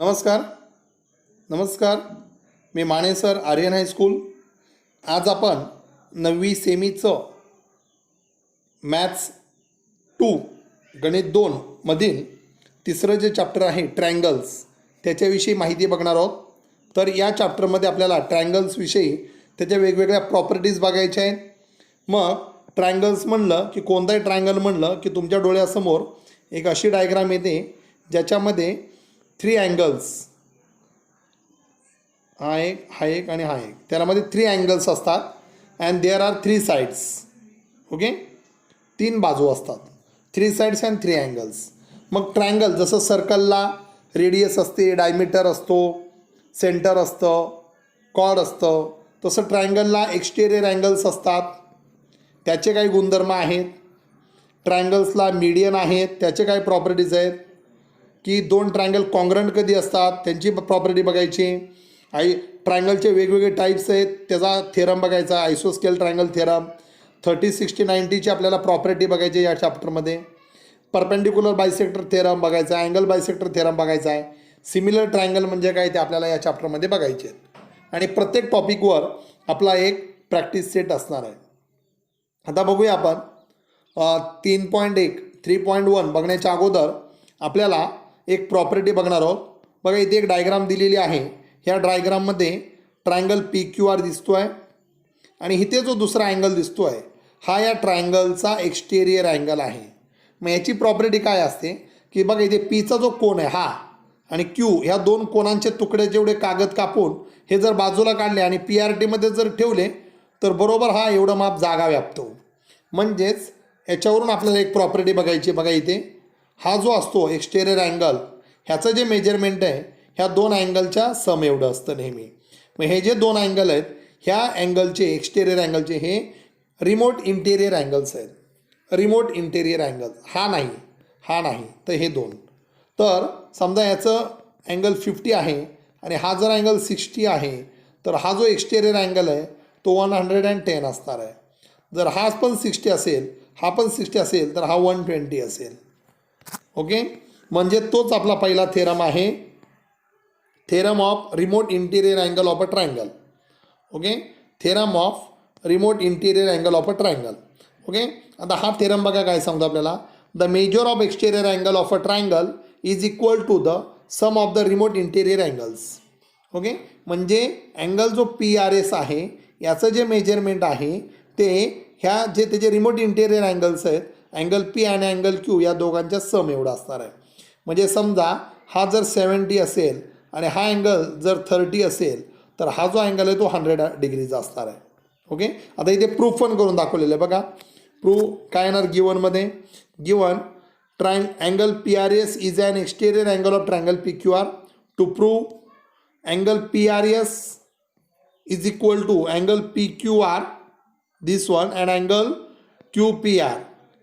नमस्कार नमस्कार. मी Mane sir, Aryan high school. आज आपण 9वी सेमीचं मॅथ्स 2 गणित 2 मधील तिसरं जे चॅप्टर आहे ट्रायंगल्स त्याच्याविषयी माहिती बघणार आहोत. तर या चॅप्टरमध्ये आपल्याला ट्रायंगल्सविषयी त्याच्या वेगवेगळ्या प्रॉपर्टीज बघायच्या आहेत. मग ट्रायंगल्स म्हणलं की कोणताही ट्रायंगल म्हणलं की तुमच्या डोळ्यासमोर एक अशी डायग्राम येते ज्याच्यामध्ये 3 अँगल्स, हा एक आणि हा एक, त्यामध्ये 3 अँगल्स असतात and there are 3 sides. Okay, 3 बाजू असतात, 3 साइड्स अँड 3 अँगल्स. मग ट्रायंगल जसं सर्कलला रेडियस असते, डायमीटर असतो, सेंटर असतं, कॉर्ड असतं, तसं ट्रायंगलला एक्सटेरियर अँगल्स असतात, त्याचे काही गुणधर्म आहेत. ट्रायंगल्सला मीडियन आहेत, त्याचे काही प्रॉपर्टीज आहेत. की 2 ट्रायंगल कॉन्ग्रंट कधी असतात त्यांची प्रॉपर्टी बघायची. ट्रायंगलचे वेगवेगळे टाईप्स आहेत त्याचा थेरम बघायचा, आयसोस्केल ट्रायंगल थेरम. 30, 60, 90ची आपल्याला प्रॉपर्टी बघायची या चॅप्टरमध्ये. परपेंडिक्युलर बायसेक्टर थेरम बघायचा आहे, अँगल बायसेक्टर थेरम बघायचा आहे. सिमिलर ट्रायंगल म्हणजे काय ते आपल्याला या चॅप्टरमध्ये बघायचे आहेत. आणि प्रत्येक टॉपिकवर आपला एक प्रॅक्टिस सेट असणार आहे. आता बघूया आपण 3.1 3.1 बघण्याच्या अगोदर आपल्याला एक प्रॉपर्टी बघणार आहोत. बघा इथे एक डायग्राम दिलेली आहे. ह्या डायग्राममध्ये ट्रायंगल PQR दिसतो आहे आणि इथे जो दुसरा अँगल दिसतो आहे हा या ट्रायंगलचा एक्सटेरियर अँगल आहे. मग याची प्रॉपर्टी काय असते की बघा इथे Pचा जो कोन आहे हा आणि Q ह्या 2 कोनांचे तुकडे जेवढे कागद कापून हे जर बाजूला काढले आणि PRTमध्ये जर ठेवले तर बरोबर हा एवढं माप जागा व्यापतो. म्हणजेच याच्यावरून आपल्याला एक प्रॉपर्टी बघायची. बघा इथे हा जो असतो एक्सटेरियर अँगल ह्याचं जे मेजरमेंट आहे ह्या 2 अँगलच्या सम एवढं असतं नेहमी. मग हे जे 2 अँगल आहेत ह्या अँगलचे एक्सटेरियर अँगलचे हे रिमोट इंटेरियर अँगल्स आहेत. रिमोट इंटेरियर अँगल हा नाही तर हे 2. तर समजा याचं अँगल 50 आहे आणि हा जर अँगल 60 आहे तर हा जो एक्सटेरियर अँगल आहे तो 110 असणार आहे. जर हा पण 60 असेल, हा पण 60 असेल तर हा 120 असेल. ओके, म्हणजे तोच आपला पहिला थेरम आहे, theorem of remote interior angle of a triangle. Okay, theorem of remote interior angle of a triangle. Okay, आता हा थेरम बघा काय सांगतो आपल्याला. The measure of exterior angle of a triangle is equal to the sum of the remote interior angles. Okay, म्हणजे angle जो PRS आहे याचं जे मेजरमेंट आहे ते ह्या जे त्याचे रिमोट इंटेरियर अँगल्स आहेत अँगल P आणि अँगल Q या दोघांच्या सम एवढा असणार आहे. म्हणजे समजा हा जर 70 असेल आणि हा अँगल जर 30 असेल तर हा जो अँगल आहे तो 100 डिग्रीचा असणार आहे. ओके, आता इथे प्रूफ पण करून दाखवलेलं आहे. बघा प्रूफ काय येणार गिवनमध्ये. Given angle PRS is an exterior angle of triangle PQR. To prove angle PRS is equal to angle PQR this one and angle QPR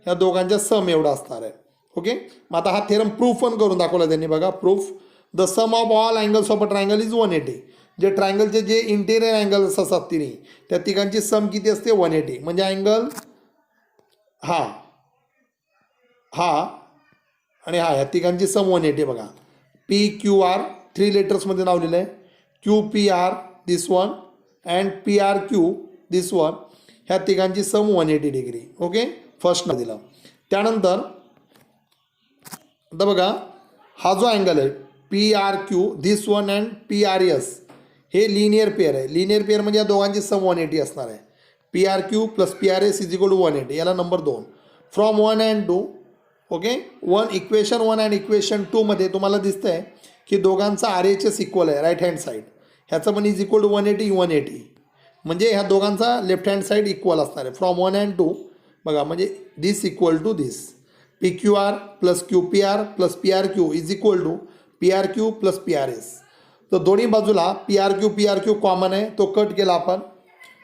ह्या दोघांच्या सम एवढा असणार आहे. ओके, मग आता हा थेरम प्रूफ पण करून दाखवला त्यांनी. बघा proof the sum of all angles of a triangle is 180. जे ट्रायंगलचे जे इंटेरियर अँगल्स असतात तिन्ही त्या तिघांची सम किती असते 180. म्हणजे अँगल हा आणि हा या तिघांची सम 180. बघा PQR 3 लेटर्समध्ये लावलेलं आहे, QPR this one and PRQ this one, ह्या तिघांची सम 180 डिग्री. ओके, फर्स्ट न दिला. त्यानंतर आता बघा हा जो अँगल आहे PRQ this one and PRS हे लिनियर पेअर आहे. लिनियर पेअर म्हणजे या दोघांची सम 180 असणार आहे. PRQ plus PRS is equal to 180. याला number 2 from 1 and 2. Okay, equation 1 and equation 2 मध्ये तुम्हाला दिसतं आहे की दोघांचा RHS इक्वल आहे राईट हँड साईड. ह्याचं पण इज इक्वल टू 180 म्हणजे ह्या दोघांचा लेफ्ट हँड साईड इक्वल असणार आहे. फ्रॉम 1 अँड 2 बघा म्हणजे this equal to this. PQR plus QPR plus PRQ is equal to PRQ plus PRS. तर दोन्ही बाजूला PRQ कॉमन आहे तो कट केला आपण.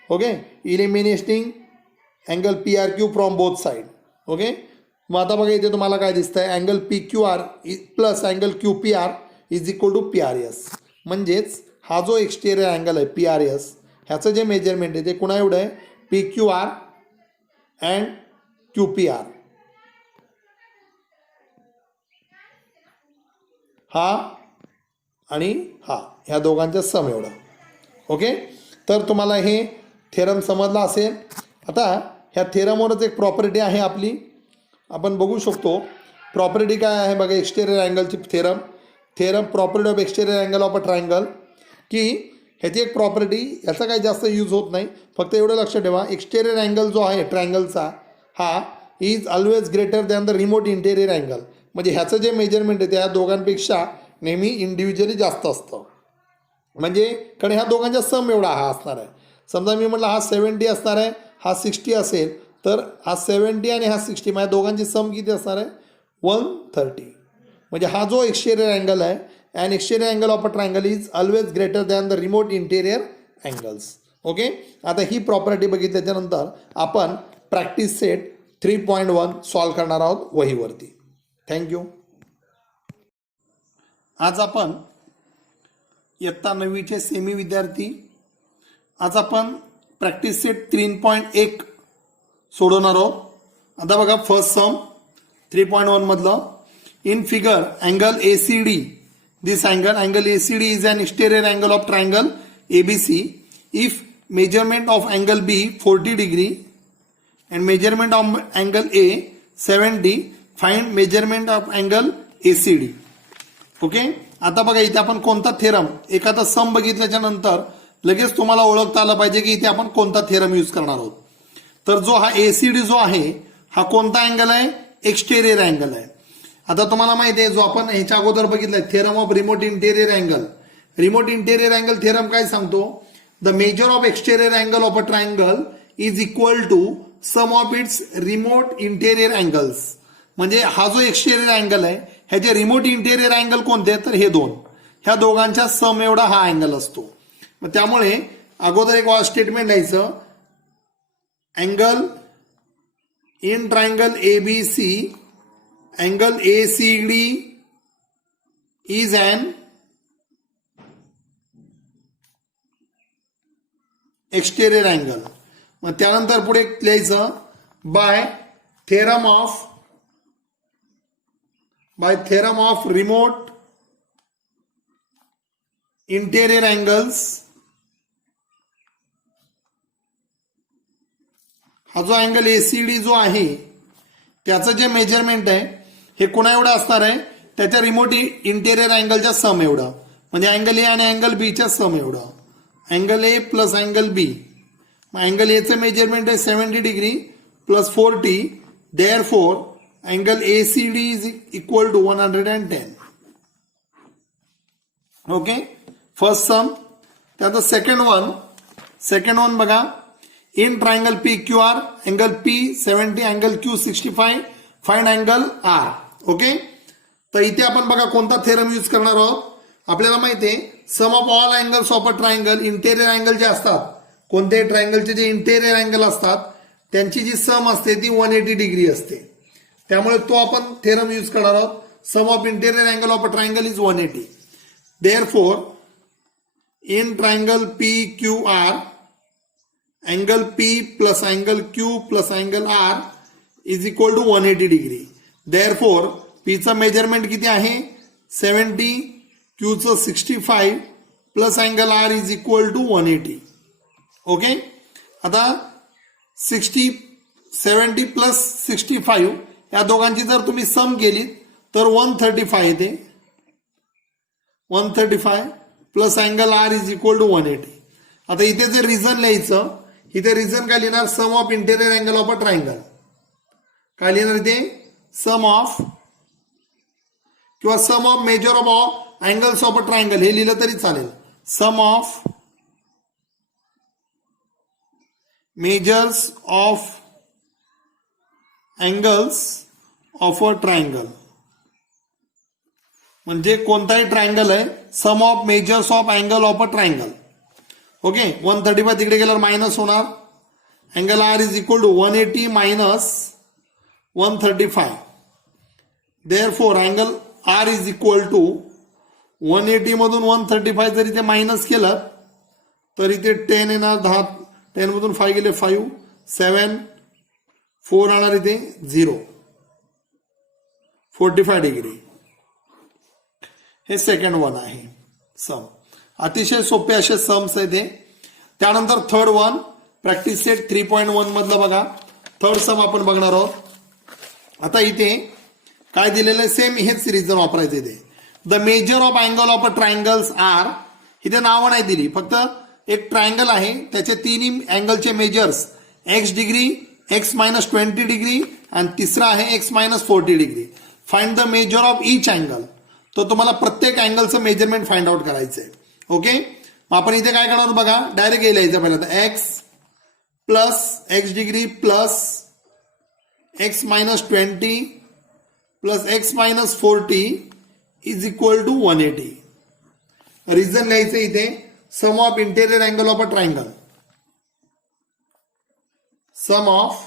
Okay, eliminating angle PRQ from both side. Okay, मग आता बघा इथे तुम्हाला काय दिसतं आहे angle PQR plus angle QPR is equal to PRS. म्हणजेच हा जो एक्सटेरियर अँगल आहे PRS ह्याचं जे मेजरमेंट आहे ते कुणा एवढं आहे PQR अँड QPR. हा आणि ह्या दोघांच्या सम एवढं. ओके, तर तुम्हाला हे थेरम समजला असेल. आता ह्या थेरमवरच एक प्रॉपर्टी आहे आपली, आपण बघू शकतो. प्रॉपर्टी काय आहे बघा, एक्सटेरियर अँगलची theorem property of exterior angle of a triangle. की ह्याची एक प्रॉपर्टी, ह्याचा काही जास्त यूज होत नाही, फक्त एवढं लक्षात ठेवा, एक्सटेरियर अँगल जो आहे ट्रायंगलचा हा is always greater than the remote interior angle. म्हणजे ह्याचं जे मेजरमेंट आहे त्या दोघांपेक्षा नेहमी इंडिव्हिज्युअली जास्त असतं. म्हणजे कारण ह्या दोघांच्या सम एवढा हा असणार आहे. समजा मी म्हटलं हा 70 असणार आहे, हा 60 असेल, तर हा 70 आणि हा 60 माझ्या दोघांची सम किती असणार आहे, 130. म्हणजे हा जो एक्सटेरियर अँगल आहे, and exterior angle of a triangle is always greater than the remote interior angles. Okay, आता ही प्रॉपर्टी बघितल्याच्यानंतर आपण प्रॅक्टिस सेट 3.1 सॉल्व करणार आहोत वहीवरती. थँक्यू. आज आपण इयत्ता 9वीचे सेमी विद्यार्थी, आज आपण प्रॅक्टिस सेट 3.1 सोडवणार आहोत. आता बघा फर्स्ट सम 3.1 मधलं, in figure angle ACD, this angle ACD is an exterior angle of triangle ABC. If measurement of angle B 40 degree and measurement of angle A 70, find measurement of angle ACD. Okay, आता बघा इथे आपण कोणता theorem, एखादा सम बघितल्याच्या नंतर लगेच तुम्हाला ओळखता आलं पाहिजे की इथे आपण कोणता थेरम यूज करणार आहोत. तर जो हा ACD जो आहे हा कोणता अँगल आहे, एक्सटेरियर अँगल आहे. आता तुम्हाला माहिती आहे जो आपण ह्याच्या अगोदर बघितलाय theorem of remote interior angle. Remote interior angle theorem काय सांगतो, the measure of exterior angle of a triangle is equal to sum of its remote interior angles. म्हणजे हा जो एक्सटेरियर अँगल आहे ह्याचे रिमोट इंटेरियर अँगल कोणते, तर हे दोन, ह्या दोघांच्या सम एवढा हा अँगल असतो. मग त्यामुळे अगोदर एक स्टेटमेंट लिहायचं, angle in triangle ABC, angle ACD is an exterior angle. मग त्यानंतर पुढे लिहायचं, by theorem of remote interior angles, हा जो अँगल ACD जो आहे त्याचं जे मेजरमेंट आहे हे कोणा एवढं असणार आहे, त्याच्या रिमोट इंटेरियर अँगलच्या सम एवढं. म्हणजे अँगल A आणि अँगल B च्या सम एवढं, angle A plus angle B. Angle A चं मेजरमेंट आहे 70 degree plus 40, therefore angle ACD is equal to 110. Okay, first sum. त्याचं सेकंड वन बघा, in triangle PQR, angle P 70, angle Q 65, find angle R. Okay, तर इथे आपण बघा कोणता theorem use करणार आहोत. आपल्याला माहिती आहे sum of all angles of a triangle, interior angle जे असतात, कोणत्याही ट्रायंगलचे जे इंटेरियर अँगल असतात त्यांची जी सम असते ती 180 डिग्री असते. त्यामुळे तो आपण थेरम यूज करणार आहोत. Sum of interior angle of a triangle is 180. Therefore in triangle PQR, angle P plus angle Q plus angle R is equal to 180 degree. Therefore Pचं मेजरमेंट किती आहे 70, Qचं 65 plus angle R is equal to 180. Okay, आता 70 plus 65 या दोघांची जर तुम्ही सम केली तर 135 येते. 135 plus angle R is equal to 180. आता इथे जर रिझन लिहायचं, इथे रिझन काय लिहिणार, sum of interior angle of a triangle. काय लिहिणार इथे, सम ऑफ किंवा sum of measure of all angles of a triangle हे लिहिलं तरी चालेल. Sum of measures of angles of a triangle, म्हणजे कोणताही ट्रायंगल आहे, sum of measures of angle of a triangle. Okay, 135 तिकडे गेल्यावर मायनस होणार, angle R is equal to 180 minus 135. Therefore angle R is equal to 180 मधून 135 जर इथे minus केलं तर इथे 10 येणार, 10 मधून 5 गेले 5, 7, 4 राहणार इथे 0, 45 डिग्री. हे सेकंड वन आहे. सम. अतिशय सोपे असे सम्स आहेत हे. त्यानंतर थर्ड वन प्रॅक्टिस सेट 3.1 मधलं बघा. थर्ड सम आपण बघणार आहोत. आता इथे काय दिलेलं आहे, सेम हेच रिझन वापरायचं इथे. The measure of angle of a triangles are. इथे नावं नाही दिली, फक्त एक ट्रायंगल आहे त्याचे तिन्ही अँगलचे measures x degree, x minus 20 degree आणि तिसरा आहे x minus 40 degree. Find the measure of each angle. तो तुम्हाला प्रत्येक अँगलचं मेजरमेंट फाइंड आउट करायचं आहे. ओके, मग आपण इथे काय करणार बघा, डायरेक्ट लिहायचं पहिल्यांदा x plus x degree plus x minus 20 plus x minus 40 is equal to 180. Reason लिहायचं इथे, sum of interior angle of a triangle. Sum of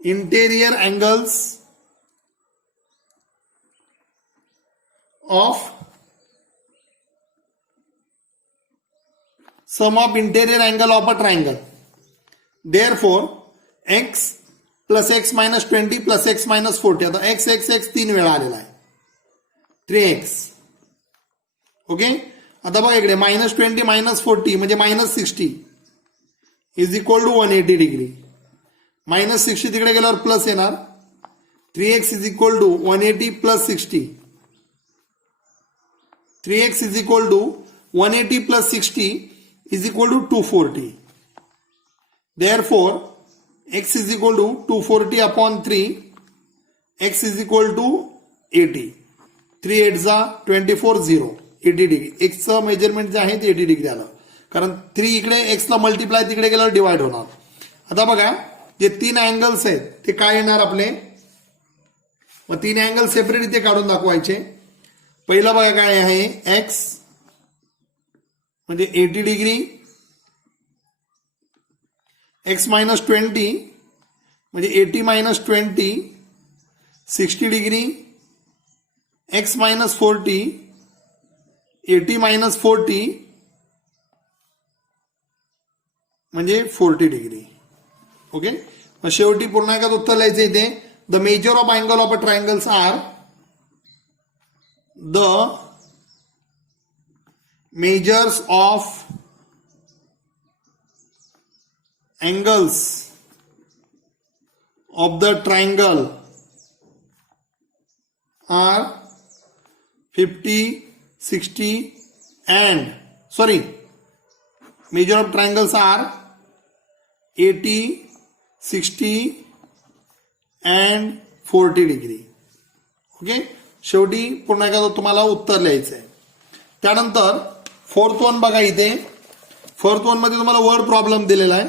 interior angles of sum of interior angle of a triangle. Therefore, x plus x minus 20 plus x minus 40. आता x x x 3 वेळा आलेला आहे, 3x. Okay, आता बघा इकडे minus 20 minus 40 म्हणजे minus 60 is equal to 180 degree. Minus 60 तिकडे गेल्यावर प्लस येणार. 3x is equal to 180 plus 60. 3x is equal to 180 plus 60 is equal to 240. Therefore, x is equal to 240 upon 3. X is equal to 80. 3 8 जा 24 0 80 degree. x चं measurement जे आहे ते 80 degree आलं, कारण 3 इकडे x ला मल्टिप्लाय तिकडे गेल्यावर डिवाइड होणार. आता बघा जे 3 अँगल्स आहेत ते काय येणार आपले, मग 3 अँगल सेपरेट इथे काढून दाखवायचे. पहिला बघा काय आहे, x म्हणजे 80 डिग्री, एक्स मायनस 20 म्हणजे 80 minus 20 60 degree, x minus 40 80 minus 40 म्हणजे 40 डिग्री. ओके, मग शेवटी पुन्हा एकदा उत्तर लिहायचं इथे. The measure of angle of a triangles are the measures of angles of the triangle are 50, 60 and measure of triangles are 80, 60 and 40 degree. Okay, शेवटी पुन्हा एकदा तुम्हाला उत्तर लिहायचं आहे. त्यानंतर फोर्थ वन बघा इथे. फोर्थ वन मध्ये तुम्हाला वर्ड प्रॉब्लेम दिलेला आहे,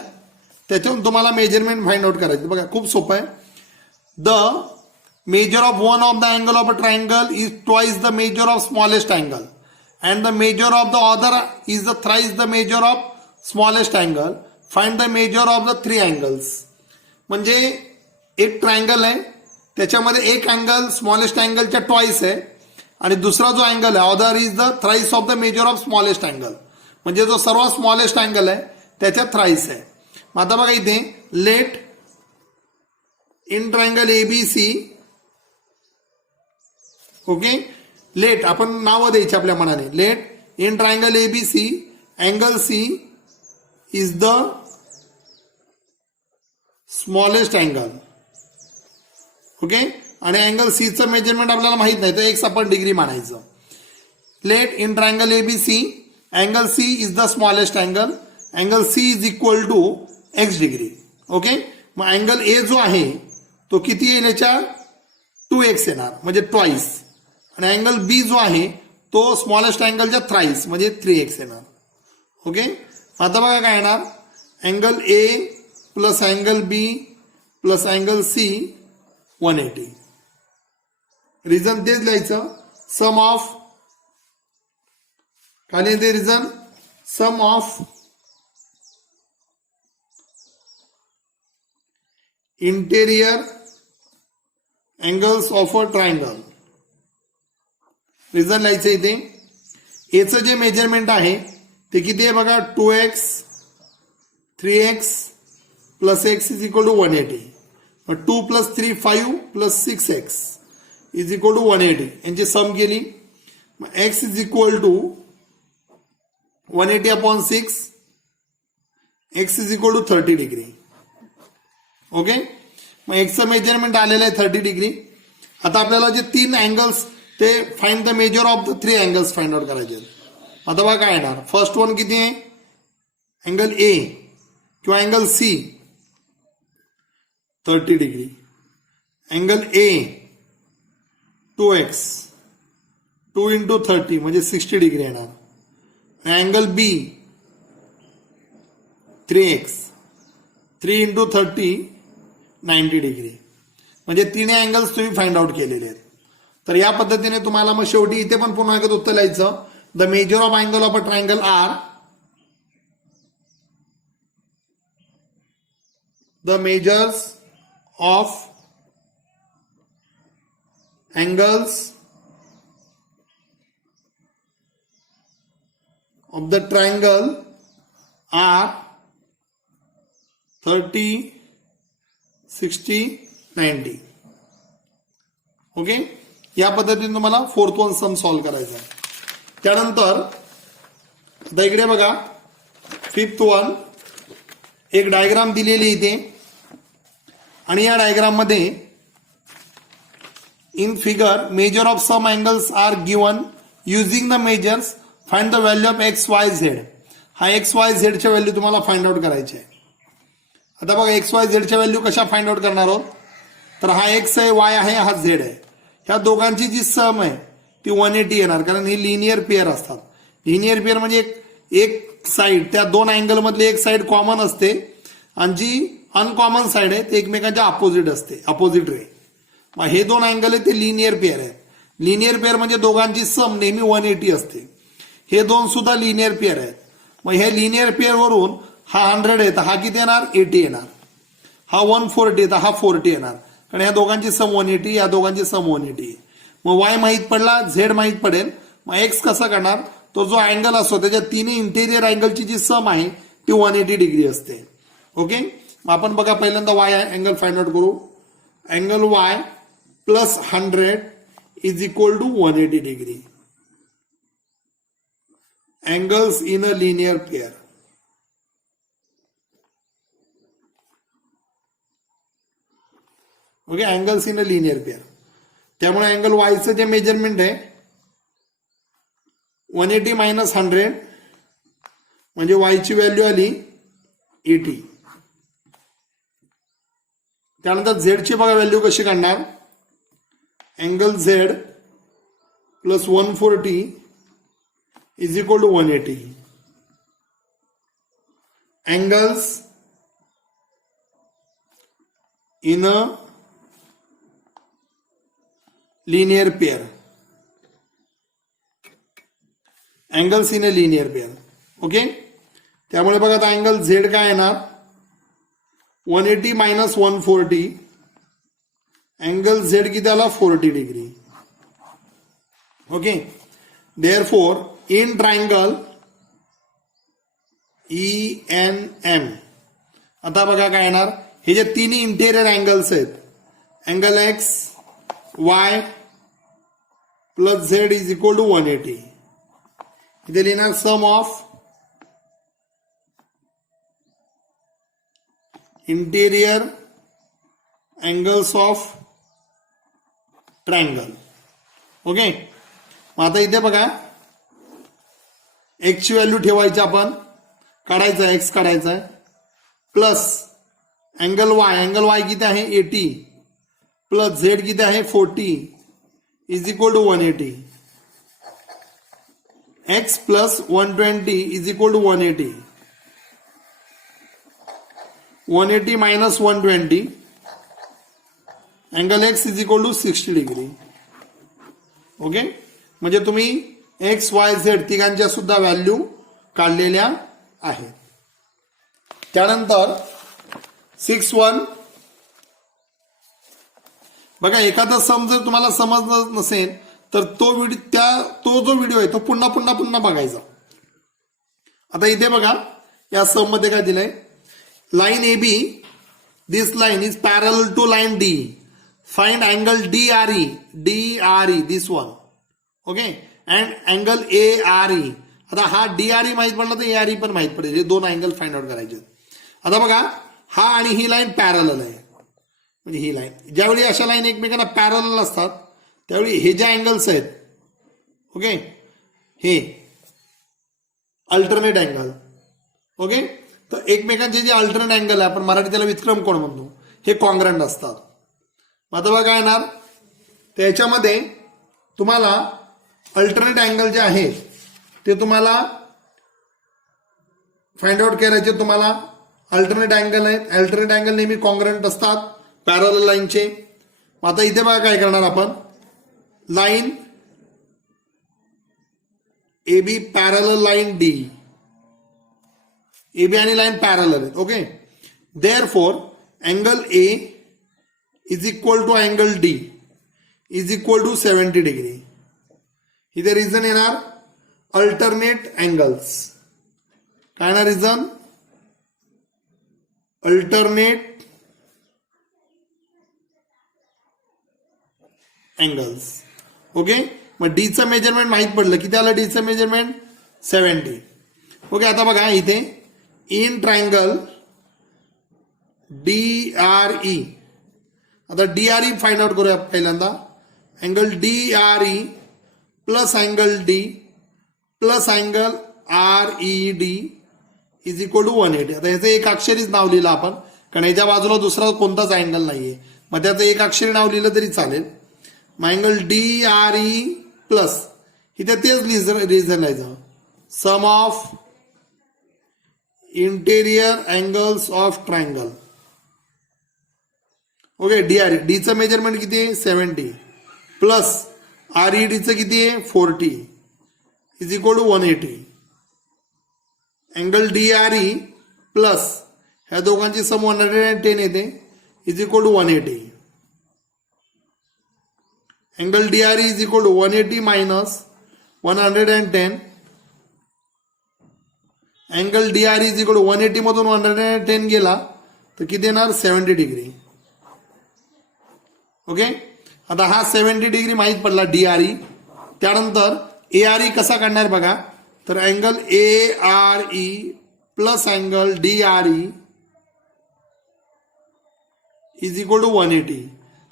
त्याच्यातून तुम्हाला मेजरमेंट फाइंड आउट करायचं. बघा खूप सोपं आहे. The measure of one of the angle of a triangle is twice the measure of smallest angle and the measure of the other is the thrice the measure of smallest angle. Find the measure of the 3 angles. म्हणजे एक triangle आहे, त्याच्यामध्ये एक angle smallest अँगलच्या twice आहे आणि दुसरा जो angle आहे other is the thrice of the measure of smallest angle, म्हणजे जो सर्वात स्मॉलेस्ट अँगल आहे त्याच्या थ्राइस आहे. मग आता बघा इथे, let in triangle A B C. Okay, let आपण नावं द्यायची आपल्या मनाने. Let in triangle A B C angle C is the smallest angle. Okay, आणि अँगल सी चं मेजरमेंट आपल्याला माहित नाही तर एक्स आपण डिग्री मानायचं. Let in triangle A B C angle C is the smallest angle. Angle C is equal to x degree. Okay, मग angle A जो आहे तो किती येईल, याच्या 2x येणार म्हणजे ट्वाइस. आणि अँगल बी जो आहे तो स्मॉलेस्ट अँगलच्या थ्राइस म्हणजे 3x येणार. ओके, आता बघा काय येणार, angle A plus angle B plus angle C 180. Reason तेच लिहायचं, सम ऑफ काय लिहायचं reason, sum of interior angles of a triangle. Reason लिहायचं इथे. एचं जे मेजरमेंट आहे ते किती आहे बघा, 2x 3x plus x is equal to 180. 2 plus 3 5 plus 6x is equal to 180 यांची सम केली. X is equal to 180/6, x is equal to 30 degree. Okay, मग एक्सचं मेजरमेंट आलेलं आहे 30 डिग्री. आता आपल्याला जे 3 अँगल्स ते find the measure of the 3 angles find out करायचे. आता बघा काय येणार. फर्स्ट वन किती आहे, अँगल ए किंवा angle C 30 degree. Angle A 2x, 2 into 30 म्हणजे 60 डिग्री येणार. Angle B 3x, 3 into 30 90 degree. म्हणजे तिन्ही अँगल्स तुम्ही फाइंड आउट केलेले आहेत. तर या पद्धतीने तुम्हाला मग शेवटी इथे पण पुन्हा एकदा उत्तर लिहायचं. The measure of angle of a triangle are, the measures of angles of the triangle are 30, 60, 90. Okay, या पद्धतीने तुम्हाला 4th वन सम सॉल्व्ह करायचा आहे. त्यानंतर आता इकडे बघा 5th वन, एक डायग्राम दिलेली इथे आणि या डायग्राम मध्ये in figure measure of some angles are given using the measures find the value of x y z. हा x y z च्या व्हॅल्यू तुम्हाला फाइंड आउट करायचे आहे. आता बघा x y z च्या व्हॅल्यू कशा फाइंड आउट करणार आहोत. तर हा x आहे, y आहे, हा z आहे. ह्या दोघांची जी सम आहे ती 180 येणार, कारण ही लिनियर पेअर असतात. लिनियर पेअर म्हणजे एक साइड, त्या दोन अँगल मधली एक साइड कॉमन असते आणि जी अनकॉमन साइड आहे ते एकमेकांच्या अपोजिट असते, अपोजिट रे. मग हे दोन अँगल आहेत ते लिनियर पेअर आहेत. लिनियर पेअर म्हणजे दोघांची सम नेहमी 180 असते. हे दोन सुद्धा लिनियर पेअर आहेत. मग हे लिनियर पेअर वरून हा 100 आहे तर हा किती येणार, 80 येणार. हा 140 तर हा 40 येणार, कारण ह्या दोघांची सम 180, या दोघांची सम 180. मग y माहित पडला, z माहित पडेल. मग x कसा करणार, तो जो अँगल असतो त्याच्या तिन्ही इंटेरियर अँगलची जी सम आहे ती 180 डिग्री असते. ओके, मग आपण बघा पहिल्यांदा y अँगल फाइंड आउट करू. Angle y plus 100 is equal to 180 degree. Angles in a linear pair. Okay, angles in a linear pair. त्यामुळे अँगल y चं जे मेजरमेंट आहे 180 minus 100 म्हणजे y ची व्हॅल्यू आली 80. त्यानंतर z ची बघा व्हॅल्यू कशी काढणार. Angle z plus 140 is equal to 180. Angles in a linear pair. Angles in a linear pair. Okay, त्यामुळे बघा आता अँगल z काय येणार, 180 मायनस 140. अँगल z किती आला, 40 degree. Okay, therefore in triangle ENM. आता बघा काय येणार, हे जे तिन्ही इंटेरियर अँगल्स आहेत, angle x y plus z is equal to 180. इथे लिहिणार sum of interior angles of triangle. Okay, मग आता इथे बघा x ची व्हॅल्यू ठेवायची, आपण काढायचा x काढायचा आहे, प्लस अँगल y किती आहे 80 प्लस z किती आहे 40 is equal to 180. x plus 120 is equal to 180. 180 minus 120 angle x is equal to 60 degree. Okay, म्हणजे तुम्ही x y z तिघांच्या सुद्धा व्हॅल्यू काढलेल्या आहेत. त्यानंतर 6-1 बघा, एखादा सम जर तुम्हाला समजलं नसेल तर तो जो व्हिडिओ आहे तो पुन्हा बघायचा. आता इथे बघा या सम मध्ये काय दिलंय, line AB, this line is parallel to line D. Find angle DRE, this one. Okay, and angle ARE. आता हा DRE माहित पडला तर ARE पण माहित पडेल. हे दोन अँगल फाइंड आउट करायचे. आता बघा हा आणि ही लाईन पॅरलल आहे. म्हणजे ही लाईन ज्यावेळी अशा लाईन एकमेकांना पॅरलल असतात त्यावेळी हे ज्या अँगल्स आहेत ओके हे अल्टरनेट अँगल ओके. तर एकमेकांचे जे अल्टरनेट अँगल आहे आपण मराठी त्याला व्युत्क्रम कोण म्हणतो हे कॉन्ग्रंट असतात. आता बघा काय येणार त्याच्यामध्ये तुम्हाला अल्टरनेट अँगल जे आहे ते तुम्हाला फाइंड आउट करायचे. तुम्हाला अल्टरनेट अँगल आहेत. अल्टरनेट अँगल नेहमी कॉन्ग्रंट असतात पॅरलल लाईनचे. आता इथे बघा काय करणार आपण line AB parallel line D. AB आणि लाईन पॅरलल आहेत okay. Therefore angle A is equal to angle D is equal to 70 degree. इथे रिझन येणार अल्टरनेट अँगल्स. काय ना रिझन अल्टरनेट अँगल्स ओके. मग डीचं मेजरमेंट माहित पडलं किती आलं डीचं मेजरमेंट 70 ओके. आता बघा इथे इन ट्रायंगल DRE. आता DRE फाइंड आउट करूया पहिल्यांदा. Angle DRE plus angle D plus angle RED is equal to 180. आता याचं एक अक्षरीच नाव लिहिलं आपण कारण याच्या बाजूला दुसरा कोणताच अँगल नाहीये. मग त्याचं एक अक्षरी नाव लिहिलं तरी चालेल. मग अँगल DRE प्लस इथे तेच रिझन लिहायचं sum of interior angles of triangle okay. DRE डीचं मेजरमेंट किती आहे 70 प्लस REDचं किती आहे 40 is equal to 180. Angle DRE plus ह्या दोघांची सम 110 येते is equal to 180. Angle DRE is equal to 180 minus 110. Angle DRE is equal to 180 मधून 110 गेला तर किती येणार 70 डिग्री ओके. आता हा 70 डिग्री माहित पडला DRE. त्यानंतर ARE कसा काढणार बघा तर angle ARE plus angle DRE is equal to 180.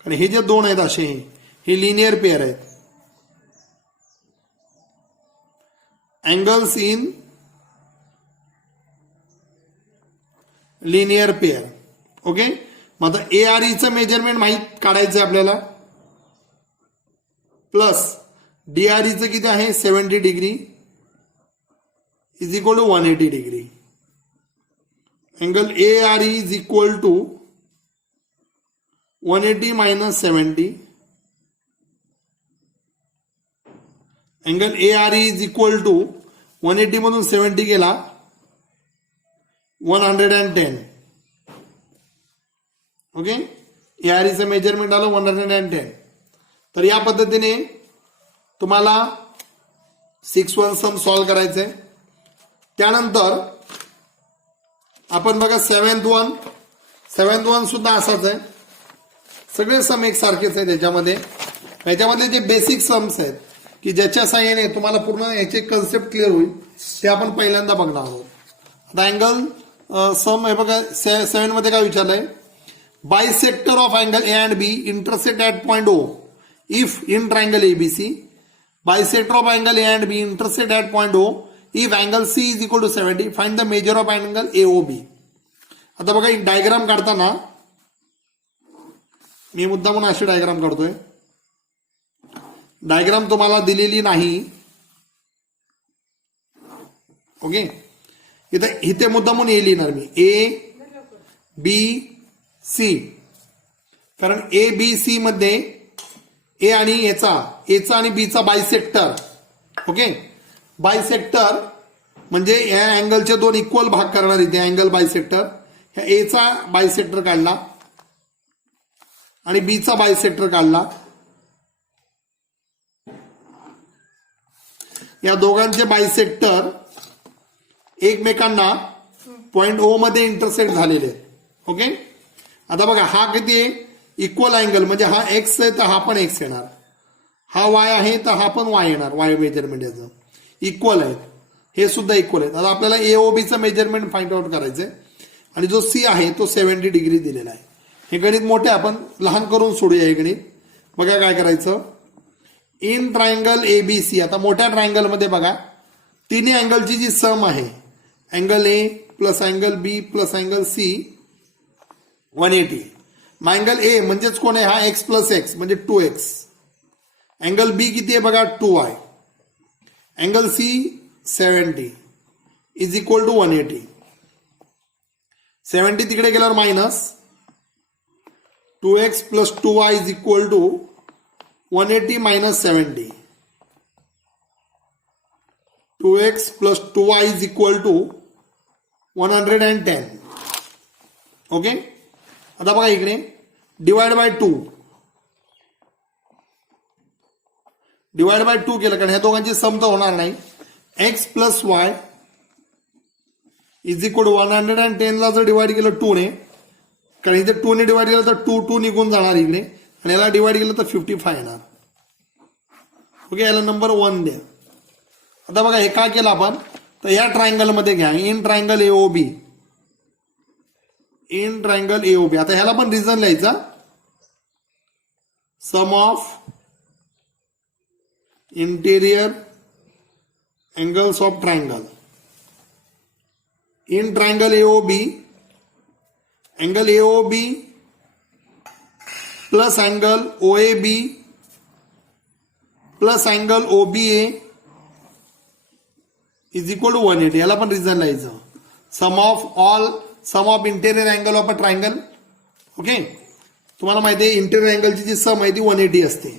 कारण हे जे दोन आहेत असे हे लिनियर पेअर आहेत. Angles in linear pair okay. मग आता AREचं मेजरमेंट माहित काढायचं आपल्याला प्लस DREचं किती आहे 70 degree is equal to 180 degree. Angle ARE is equal to 180 minus 70. Angle ARE is equal to 180 मधून 70 गेला 110 ओके. AREचं मेजरमेंट आलं 110. तर या पद्धतीने तुम्हाला 6-1 सम सॉल्व्ह करायचंय. त्यानंतर आपण बघा 7th वन सुद्धा असाच आहे. सगळे सम एकसारखेच आहेत त्याच्यामध्ये. याच्यामध्ये जे बेसिक सम्स आहेत की ज्याच्या साहाय्याने तुम्हाला पूर्ण याचे कन्सेप्ट क्लिअर होईल ते आपण पहिल्यांदा बघणार आहोत. आता अँगल सम हे बघा 7 मध्ये काय विचारलंय bisector of angle A and B intersect at point O if in triangle ABC. Bisector of angle A and B intersect at point O if angle C is equal to 70. Find the measure of angle AOB. आता बघा एक diagram काढताना मी मुद्दा म्हणून अशी diagram काढतोय. Diagram तुम्हाला दिलेली नाही ओके. इथे मुद्दा म्हणून ए लिहिणार मी ABC. कारण ABC मध्ये ए आणि एचा आणि बीचा बायसेक्टर ओके. बायसेक्टर म्हणजे या अँगलचे दोन इक्वल भाग करणार इथे अँगल बायसेक्टर. ह्या एचा बायसेक्टर काढला आणि बीचा बायसेक्टर काढला. या दोघांचे बायसेक्टर एकमेकांना पॉइंट O मध्ये इंटरसेक्ट झालेले आहेत ओके. आता बघा हा किती आहे इक्वल अँगल म्हणजे हा एक्स आहे तर हा पण एक्स येणार. हा वाय आहे तर हा पण वाय येणार, वाय मेजरमेंट याचं इक्वल आहेत, हे सुद्धा इक्वल आहेत. आता आपल्याला एओबीचं मेजरमेंट फाइंड आउट करायचंय आणि जो सी आहे तो 70 डिग्री दिलेला आहे. हे गणित मोठे आपण लहान करून सोडूया हे गणित. बघा काय करायचं. इन ट्रायंगल एबीसी, आता मोठ्या ट्रायंगलमध्ये बघा तिन्ही अँगलची जी सम आहे, angle A plus angle B plus angle C 180. मग अँगल ए म्हणजेच कोण आहे, हा एक्स प्लस एक्स म्हणजे 2x. अँगल बी किती आहे बघा 2y. Angle C 70 is equal to 180. 70 तिकडे गेल्यावर minus 2x plus 2y is equal to 180 minus 70. 2x plus 2y is equal to 110. Okay. आता बघा इकडे डिवाइड बाय 2. डिवाइड बाय 2 केलं कारण ह्या दोघांची सम तर होणार नाही. x plus y is equal to 110 ला जर डिवाइड केलं 2 ने, कारण इथे 2 ने डिवाइड केलं तर 2 2 निघून जाणार इकडे आणि याला डिवाइड केलं तर 55 येणार. ओके. याला नंबर 1 द्या. आता बघा हे काय केलं आपण, तर या ट्रायंगल मध्ये घ्या in triangle A O B. In triangle A O B. आता ह्याला पण रिझन लिहायचा, sum of interior angles of triangle. In triangle A O B, angle A O B plus angle O A B plus angle O B A is equal to 180. याला पण रिझन लिहायचं, sum of interior angle of a triangle. Okay. तुम्हाला माहिती आहे इंटेरियर अँगलची जी sum आहे ती 180 असते.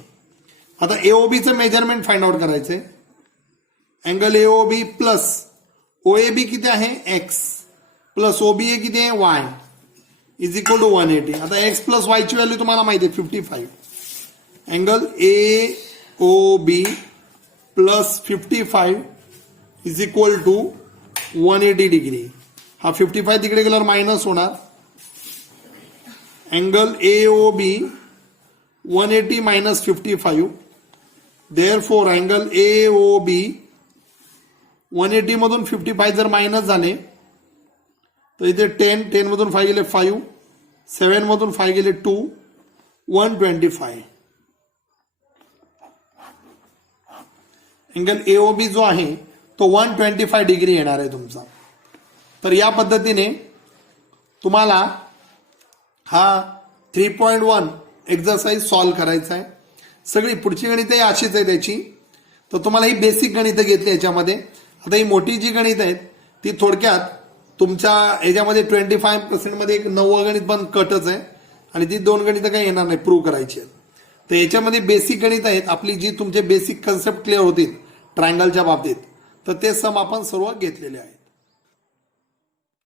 आता एओबीचं मेजरमेंट फाइंड आउट करायचंय. अँगल एओबी प्लस ओएबी किती आहे एक्स प्लस ओबीए किती आहे वाय इज इक्वल टू 180. आता एक्स प्लस वाय ची व्हॅल्यू तुम्हाला माहिती आहे 55. Angle AOB plus 55 is equal to 180 degree. हा 55 तिकडे गेल्यावर मायनस होणार. Angle AOB 180 minus 55. Therefore angle AOB 180 मधून 55 जर मायनस झाले तर इथे 10 मधून 5 गेले 5, 7 मधून 5 गेले 2, 125. अँगल एओबी जो आहे तो 125 डिग्री येणार आहे तुमचा. तर या पद्धतीने तुम्हाला हा 3.1 एक्झरसाइज सॉल्व्ह करायचा आहे. सगळी पुढची गणितं अशीच आहे त्याची. तर तुम्हाला ही बेसिक गणितं घेतली याच्यामध्ये. आता ही मोठी जी गणित आहेत ती थोडक्यात तुमच्या याच्यामध्ये 25% मध्ये एक 9 गणित पण कटच आहे आणि ती 2 गणितं काही येणार नाही, प्रूव्ह करायची आहेत. तर याच्यामध्ये बेसिक गणित आहेत आपली, जी तुमचे बेसिक कन्सेप्ट क्लिअर होतील ट्रायंगलच्या बाबतीत. तर ते सम आपण सर्व घेतलेले आहेत.